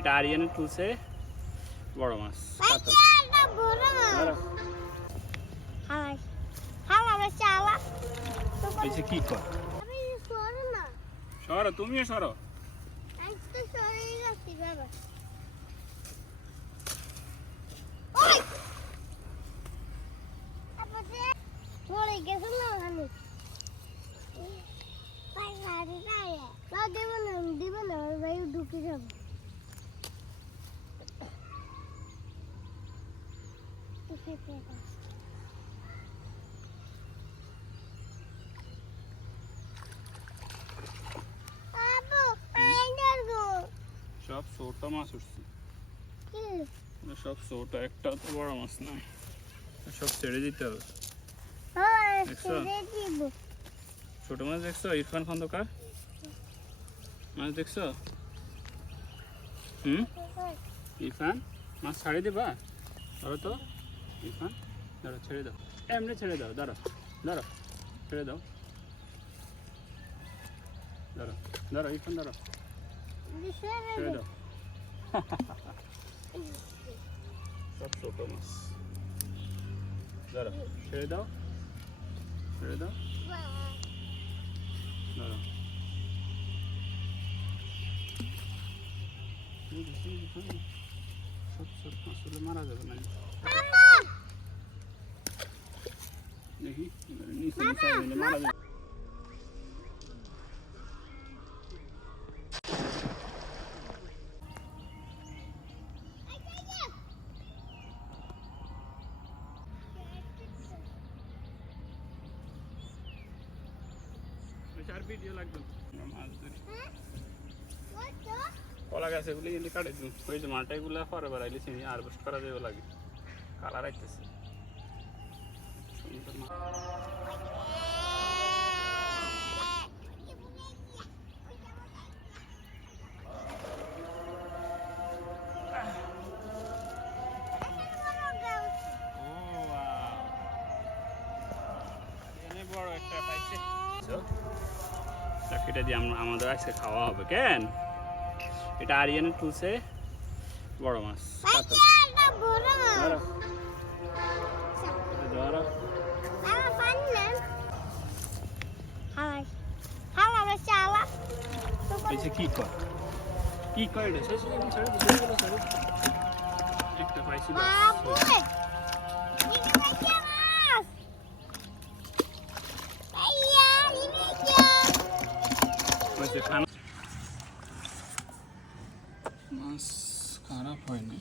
এটা আরিয়ানের তুলছে বড় মাছ কাতল। কি কর সরো, তুমিও সরো। ঢুকে যাবো সব ছোট মাছ উঠছে, সব ছোট, একটা তো বড় মাছ নাই, সব ছেড়ে দিতে হবে। ছোট মাছ দেখছো? ইরফান খন্দকার মাছ দেখছো? ইরফান মাছ ছাড়ে দিবা? ধরো তো ইরফান, ধরো ছেড়ে দাও, এমনি ছেড়ে দাও, ধরো ধরো ছেড়ে দাও, ধরো ধরো ইরফান, ধরো ছেড়ে দাও। সব ছোট মাছ, ধরো ছেড়ে দাও, ছেড়ে দাও, ধরো। সব ছোট মাছগুলো মারা যাবে না, দেখি নিচে নিচে মারা যাবে। আর ভিডিও লাগবে মাছ ধরি, কলা গাছে গুলি এনে কাটে দিন, ওই যে মালটাই গুলা পরে বেড়াইলে চিনি আর বসে করা যাবে লাগে, কালার আইতেছে সুন্দর মাছ। বড় একটা পাইছে, এটা দিয়ে আমাদের আজকে খাওয়া হবে। কেন এটা আরিয়ানের তুলছে বড় মাছ কাতল। কি কর কি কর এটা একটা পাইছি মাছ খারাপ হয়নি।